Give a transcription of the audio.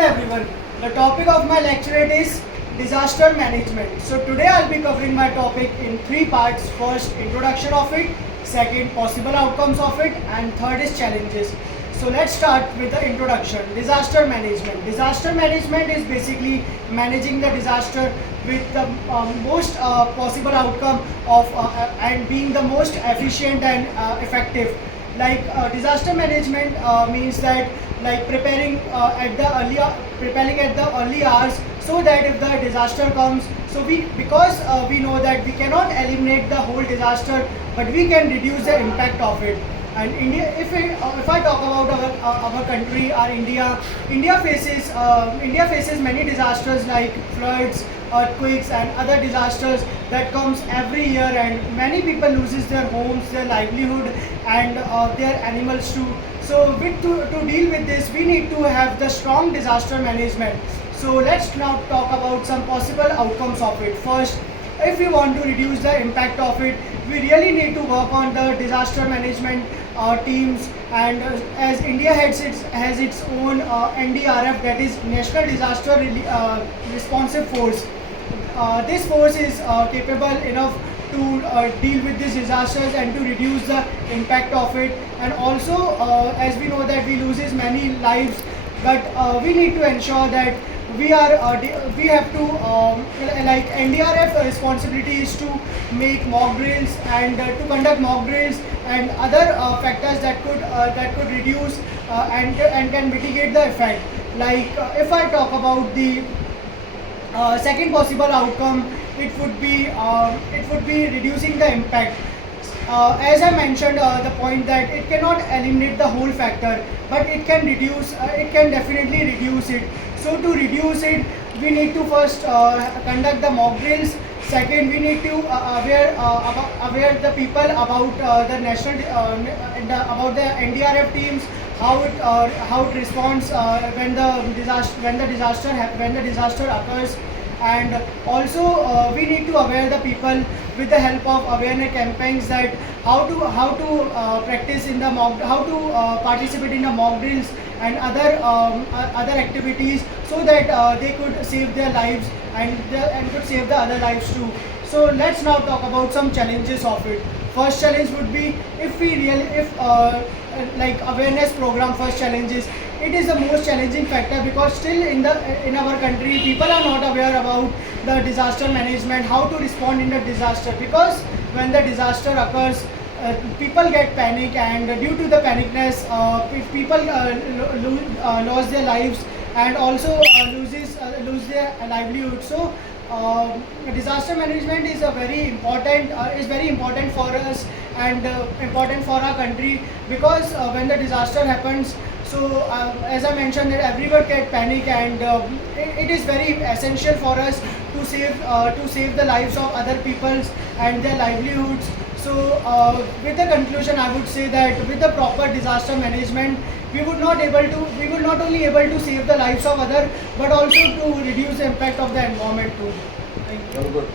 everyone. The topic of my lecturette is disaster management. So today I'll be covering my topic in three parts. First, introduction of it. Second, possible outcomes of it. And third is challenges. So let's start with the introduction. Disaster management. Disaster management is basically managing the disaster with the most possible outcome of and being the most efficient and effective. Like disaster management means that like preparing at the early hours, so that if the disaster comes, so because we know that we cannot eliminate the whole disaster, but we can reduce the impact of it. And India, if I talk about our country, our India faces many disasters like floods, earthquakes, and other disasters that comes every year, and many people loses their homes, their livelihood, and their animals too. So to deal with this, we need to have the strong disaster management. So let's now talk about some possible outcomes of it. First, if we want to reduce the impact of it, we really need to work on the disaster management teams. And as India has its own NDRF, that is National Disaster Responsive Force. This force is capable enough to deal with these disasters and to reduce the impact of it. And also, as we know that we loses many lives, but we need to ensure that we have to like NDRF responsibility is to make mock drills and to conduct mock drills and other factors that could reduce and can mitigate the effect. Like if I talk about the second possible outcome, it would be reducing the impact. As I mentioned, the point that it cannot eliminate the whole factor, but it can reduce. It can definitely reduce it. So to reduce it, we need to first conduct the mock drills. Second, we need to aware the people about the national about the NDRF teams, how it responds when the disaster occurs. And also we need to aware the people with the help of awareness campaigns that how to practice in the how to participate in the mock drills and other activities, so that they could save their lives and could save the other lives too. So let's now talk about some challenges of it. First challenge would be like awareness program. First challenge is it is the most challenging factor, because still in our country people are not aware about the disaster management, how to respond in the disaster, because when the disaster occurs, people get panic, and due to the panicness, people lose their lives and also lose their livelihood. So disaster management is very important for us and important for our country, because when the disaster happens, so as I mentioned, that everyone get panic, and it is very essential for us to save the lives of other peoples and their livelihoods. So with the conclusion, I would say that with the proper disaster management, we would not only able to save the lives of others, but also to reduce the impact of the environment too. Thank you. Very good.